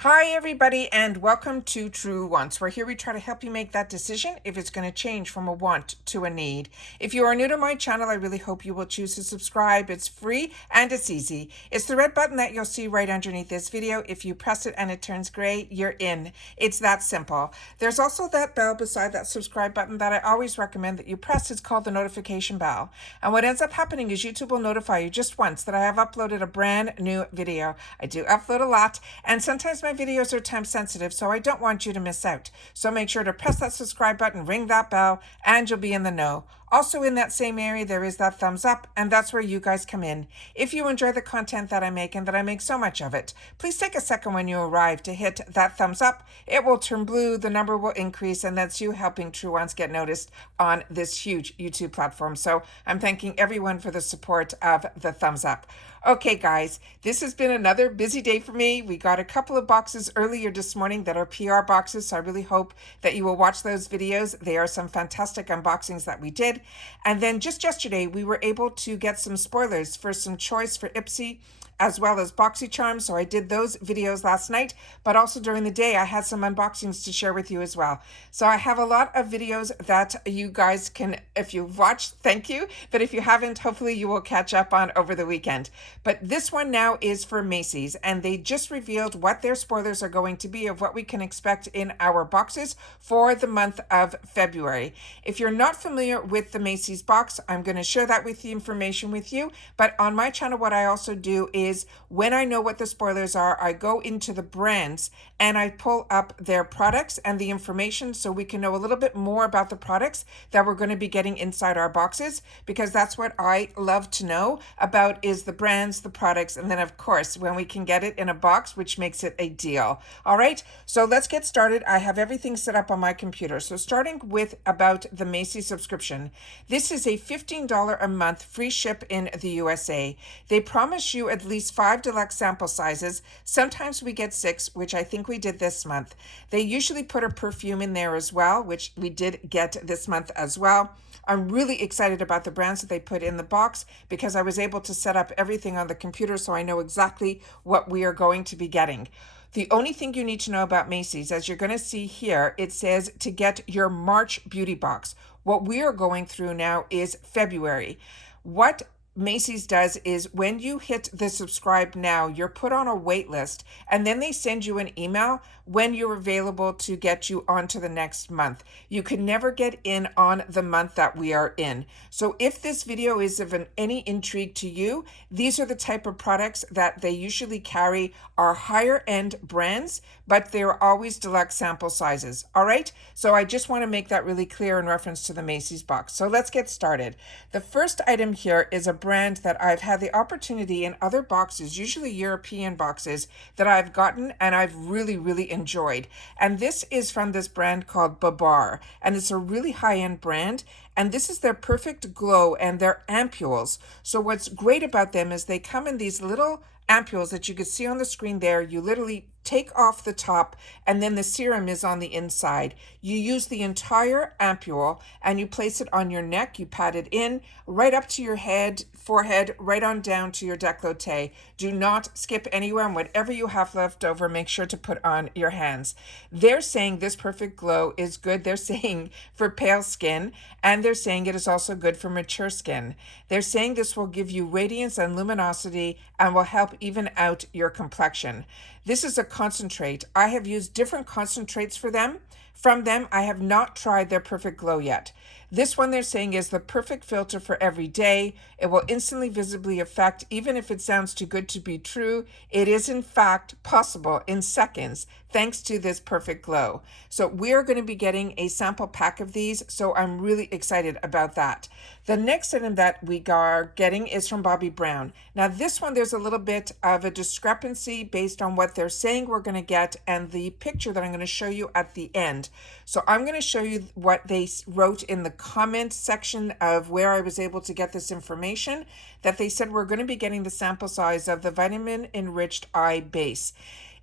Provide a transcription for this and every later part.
Hi, everybody, and welcome to True Wants. We're here, we try to help you make that decision if it's going to change from a want to a need. If you are new to my channel, I really hope you will choose to subscribe. It's free and it's easy. It's the red button that you'll see right underneath this video. If you press it and it turns gray, you're in. It's that simple. There's also that bell beside that subscribe button that I always recommend that you press. It's called the notification bell. And what ends up happening is YouTube will notify you just once that I have uploaded a brand new video. I do upload a lot, and sometimes my videos are time sensitive, so I don't want you to miss out. So make sure to press that subscribe button, ring that bell, and you'll be in the know. Also in that same area, there is that thumbs up, and that's where you guys come in. If you enjoy the content that I make and that I make so much of it, please take a second when you arrive to hit that thumbs up. It will turn blue, the number will increase, and that's you helping True Ones get noticed on this huge YouTube platform. So I'm thanking everyone for the support of the thumbs up. Okay, guys, this has been another busy day for me. We got a couple of boxes earlier this morning that are PR boxes, so I really hope that you will watch those videos. They are some fantastic unboxings that we did. And then just yesterday, we were able to get some spoilers for some choice for Ipsy, as well as BoxyCharm. So I did those videos last night, but also during the day, I had some unboxings to share with you as well. So I have a lot of videos that you guys can, if you've watched, thank you. But if you haven't, hopefully you will catch up on over the weekend. But this one now is for Macys, and they just revealed what their spoilers are going to be of what we can expect in our boxes for the month of February. If you're not familiar with the Macys box, I'm going to share that with the information with you. But on my channel, what I also do is when I know what the spoilers are, I go into the brands and I pull up their products and the information so we can know a little bit more about the products that we're going to be getting inside our boxes, because that's what I love to know about, is the brands, the products, and then of course when we can get it in a box, which makes it a deal. All right, so let's get started. I have everything set up on my computer. So starting with about the Macys subscription, this is a $15 a month free ship in the USA. They promise you at least 5 deluxe sample sizes. Sometimes we get 6, which I think we did this month. They usually put a perfume in there as well, which we did get this month as well. I'm really excited about the brands that they put in the box because I was able to set up everything on the computer so I know exactly what we are going to be getting. The only thing you need to know about Macys, as you're going to see here, it says to get your March beauty box. What we are going through now is February. What Macys does is when you hit the subscribe now, you're put on a wait list, and then they send you an email when you're available to get you onto the next month. You can never get in on the month that we are in. So if this video is of any intrigue to you, these are the type of products that they usually carry, are higher end brands, but they're always deluxe sample sizes. All right, so I just want to make that really clear in reference to the Macys box. So let's get started. The first item here is a brand that I've had the opportunity in other boxes, usually European boxes, that I've gotten and I've really enjoyed. And this is from this brand called Babar, and it's a really high-end brand. And this is their Perfect Glow and their ampules. So what's great about them is they come in these little ampules that you can see on the screen there. You literally take off the top and then the serum is on the inside. You use the entire ampule and you place it on your neck. You pat it in right up to your head, forehead, right on down to your décolleté. Do not skip anywhere, and whatever you have left over, make sure to put on your hands. They're saying this Perfect Glow is good. They're saying for pale skin, and they're saying it is also good for mature skin. They're saying this will give you radiance and luminosity and will help even out your complexion. This is a concentrate. I have used different concentrates for them. From them, I have not tried their Perfect Glow yet. This one they're saying is the perfect filter for every day. It will instantly visibly affect, even if it sounds too good to be true, it is in fact possible in seconds thanks to this Perfect Glow. So we're going to be getting a sample pack of these, so I'm really excited about that. The next item that we are getting is from Bobbi Brown. Now this one, there's a little bit of a discrepancy based on what they're saying we're going to get and the picture that I'm going to show you at the end. So I'm going to show you what they wrote in the comment section of where I was able to get this information, that they said we're going to be getting the sample size of the vitamin enriched eye base.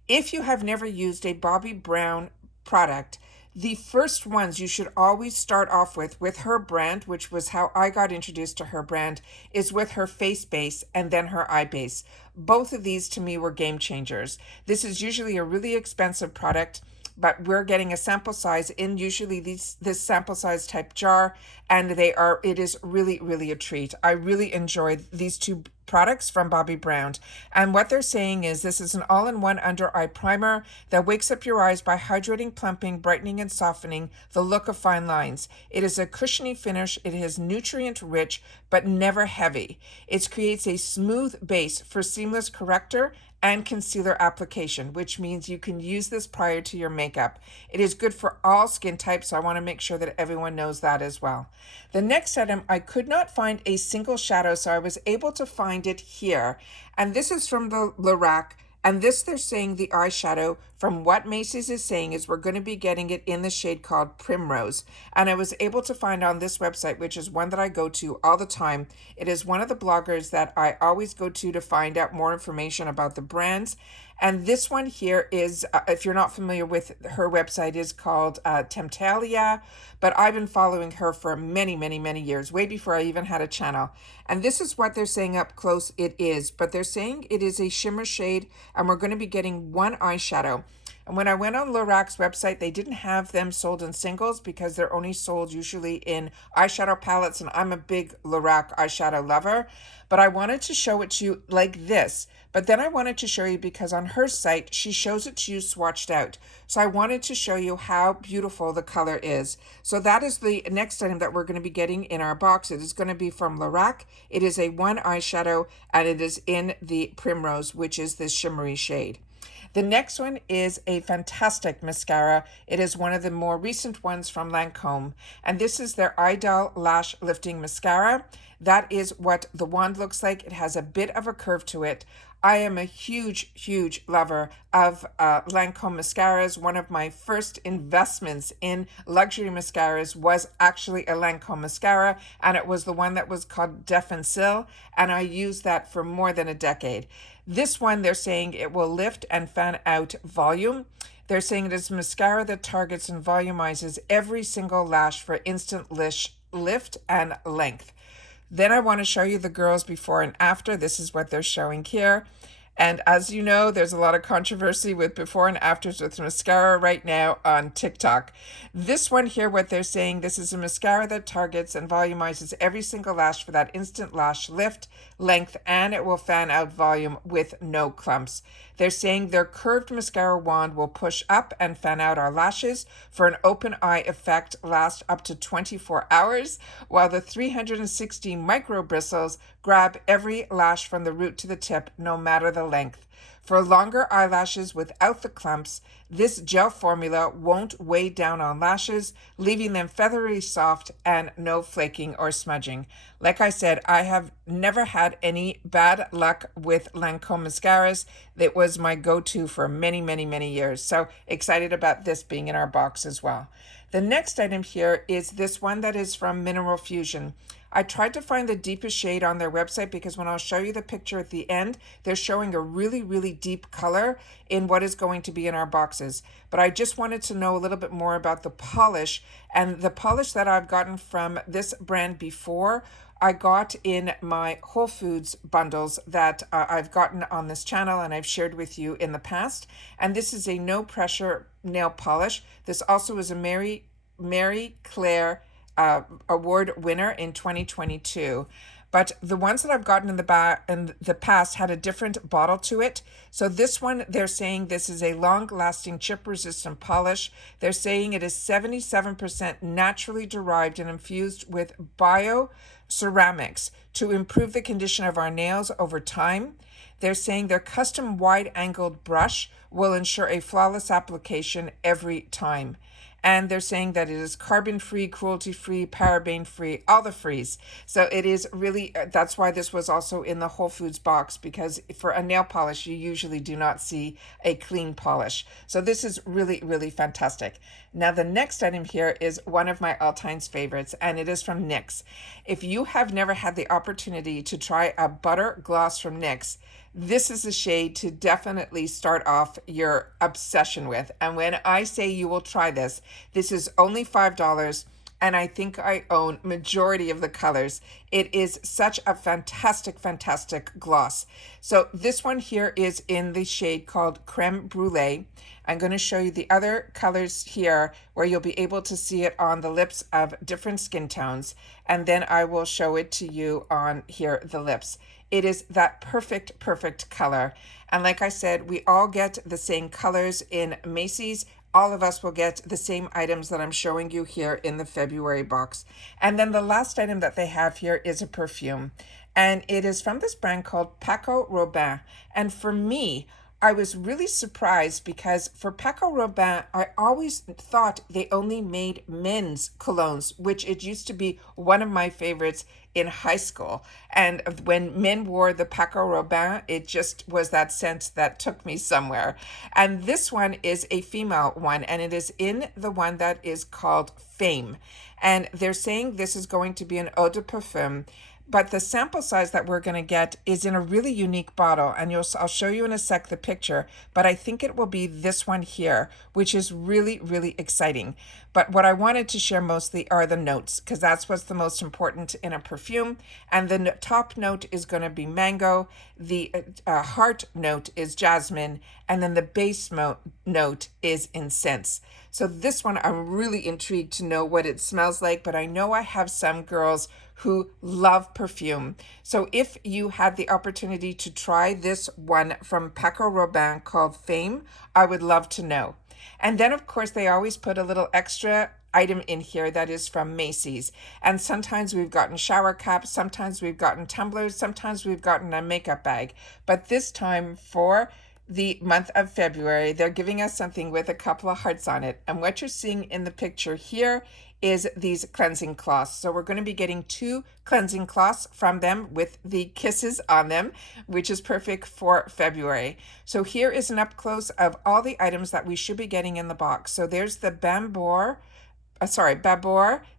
If you have never used a Bobbi Brown product, the first ones you should always start off with her brand, which was how I got introduced to her brand, is with her face base and then her eye base. Both of these to me were game changers. This is usually a really expensive product, but we're getting a sample size in usually this sample size type jar, and it is really, really a treat. I really enjoy these two products from Bobbi Brown. And what they're saying is this is an all-in-one under eye primer that wakes up your eyes by hydrating, plumping, brightening, and softening the look of fine lines. It is a cushiony finish. It is nutrient rich, but never heavy. It creates a smooth base for seamless corrector and concealer application, which means you can use this prior to your makeup. It is good for all skin types, so I want to make sure that everyone knows that as well. The next item, I could not find a single shadow, so I was able to find it here. And this is from the Lorac. And this, they're saying the eyeshadow, from what Macys is saying, is we're going to be getting it in the shade called Primrose. And I was able to find on this website, which is one that I go to all the time. It is one of the bloggers that I always go to find out more information about the brands. And this one here is, if you're not familiar with her website, is called Temptalia. But I've been following her for many, many, many years, way before I even had a channel. And this is what they're saying up close it is. But they're saying it is a shimmer shade, and we're going to be getting one eyeshadow. And when I went on Lorac's website, they didn't have them sold in singles because they're only sold usually in eyeshadow palettes. And I'm a big Lorac eyeshadow lover. But I wanted to show it to you like this. But then I wanted to show you because on her site, she shows it to you swatched out. So I wanted to show you how beautiful the color is. So that is the next item that we're going to be getting in our box. It is going to be from Lorac. It is a one eyeshadow, and it is in the Primrose, which is this shimmery shade. The next one is a fantastic mascara. It is one of the more recent ones from Lancome, and this is their Idol Lash Lifting Mascara. That is what the wand looks like. It has a bit of a curve to it. I am a huge, huge lover of Lancome mascaras. One of my first investments in luxury mascaras was actually a Lancome mascara, and it was the one that was called Def and Sil, and I used that for more than a decade. This one, they're saying it will lift and fan out volume. They're saying it is mascara that targets and volumizes every single lash for instant lift and length. Then I want to show you the girls before and after. This is what they're showing here. And as you know, there's a lot of controversy with before and afters with mascara right now on TikTok. This one here, what they're saying, this is a mascara that targets and volumizes every single lash for that instant lash lift, length, and it will fan out volume with no clumps. They're saying their curved mascara wand will push up and fan out our lashes for an open eye effect, last up to 24 hours, while the 360 micro bristles grab every lash from the root to the tip, no matter the length. For longer eyelashes without the clumps, this gel formula won't weigh down on lashes, leaving them feathery soft and no flaking or smudging. Like I said, I have never had any bad luck with Lancome mascaras. It was my go-to for many, many, many years. So excited about this being in our box as well. The next item here is this one that is from Mineral Fusion. I tried to find the deepest shade on their website because when I'll show you the picture at the end, they're showing a really, really deep color in what is going to be in our boxes. But I just wanted to know a little bit more about the polish. And the polish that I've gotten from this brand before, I got in my Whole Foods bundles that I've gotten on this channel and I've shared with you in the past. And this is a no pressure nail polish. This also is a Mary Claire award winner in 2022. But the ones that I've gotten in the past had a different bottle to it. So this one, they're saying this is a long-lasting chip-resistant polish. They're saying it is 77% naturally derived and infused with bio-ceramics to improve the condition of our nails over time. They're saying their custom wide-angled brush will ensure a flawless application every time. And they're saying that it is carbon-free, cruelty-free, paraben-free, all the frees. So it is really, that's why this was also in the Whole Foods box, because for a nail polish, you usually do not see a clean polish. So this is really, really fantastic. Now, the next item here is one of my all-time favorites, and it is from NYX. If you have never had the opportunity to try a butter gloss from NYX, this is a shade to definitely start off your obsession with. And when I say you will try this, this is only $5. and I think I own majority of the colors. It is such a fantastic, fantastic gloss. So this one here is in the shade called Creme Brulee. I'm going to show you the other colors here where you'll be able to see it on the lips of different skin tones, and then I will show it to you on here, the lips. It is that perfect, perfect color. And like I said, we all get the same colors in Macys. All of us will get the same items that I'm showing you here in the February box. And then the last item that they have here is a perfume. And it is from this brand called Paco Rabanne. And for me, I was really surprised because for Paco Rabanne, I always thought they only made men's colognes, which it used to be one of my favorites in high school. And when men wore the Paco Rabanne, it just was that scent that took me somewhere. And this one is a female one, and it is in the one that is called Fame. And they're saying this is going to be an eau de parfum. But the sample size that we're going to get is in a really unique bottle, and I'll show you in a sec the picture, but I think it will be this one here, which is really, really exciting. But what I wanted to share mostly are the notes, because that's what's the most important in a perfume. And the top note is going to be mango, the heart note is jasmine, and then the base note is incense. So this one, I'm really intrigued to know what it smells like, but I know I have some girls who love perfume. So if you had the opportunity to try this one from Paco Rabanne called Fame, I would love to know. And then of course they always put a little extra item in here that is from Macys. And sometimes we've gotten shower caps, sometimes we've gotten tumblers, sometimes we've gotten a makeup bag. But this time for the month of February, they're giving us something with a couple of hearts on it. And what you're seeing in the picture here is these cleansing cloths. So we're going to be getting 2 cleansing cloths from them with the kisses on them, which is perfect for February. So here is an up close of all the items that we should be getting in the box. So there's the Babor.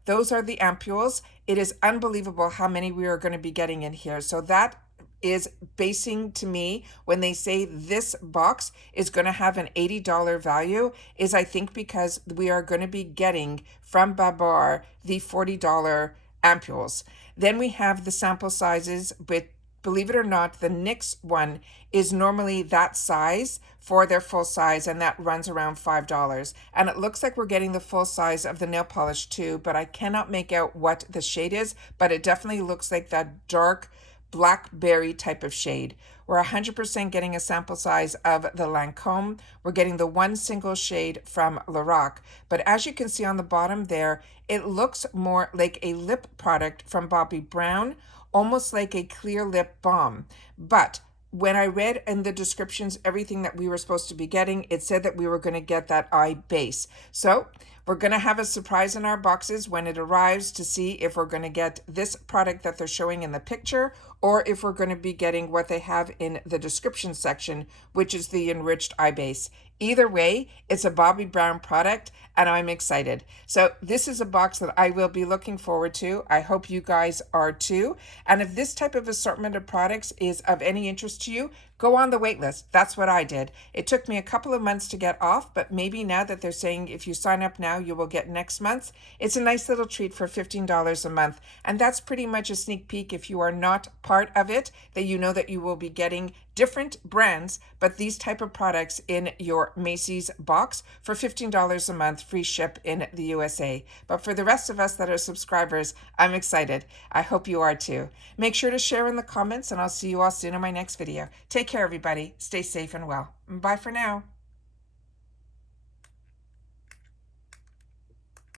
Those are the ampules. It is unbelievable how many we are going to be getting in here. So that is basing to me when they say this box is going to have an $80 value is I think because we are going to be getting from Babor the $40 ampules. Then we have the sample sizes, but believe it or not, the NYX one is normally that size for their full size, and that runs around $5. And it looks like we're getting the full size of the nail polish too, but I cannot make out what the shade is, but it definitely looks like that dark blackberry type of shade. We're 100% getting a sample size of the Lancome. We're getting the one single shade from Lorac. But as you can see on the bottom there, it looks more like a lip product from Bobbi Brown, almost like a clear lip balm. But when I read in the descriptions everything that we were supposed to be getting, it said that we were going to get that eye base. So we're going to have a surprise in our boxes when it arrives to see if we're going to get this product that they're showing in the picture or if we're going to be getting what they have in the description section, which is the enriched eye base. Either way, it's a Bobbi Brown product and I'm excited. So this is a box that I will be looking forward to. I hope you guys are too. And if this type of assortment of products is of any interest to you, go on the wait list. That's what I did. It took me a couple of months to get off, but maybe now that they're saying if you sign up now, you will get next month. It's a nice little treat for $15 a month. And that's pretty much a sneak peek if you are not part of it, that you know that you will be getting different brands, but these type of products in your Macys box for $15 a month, free ship in the USA. But for the rest of us that are subscribers, I'm excited. I hope you are too. Make sure to share in the comments and I'll see you all soon in my next video. Take care, everybody. Stay safe and well. Bye for now.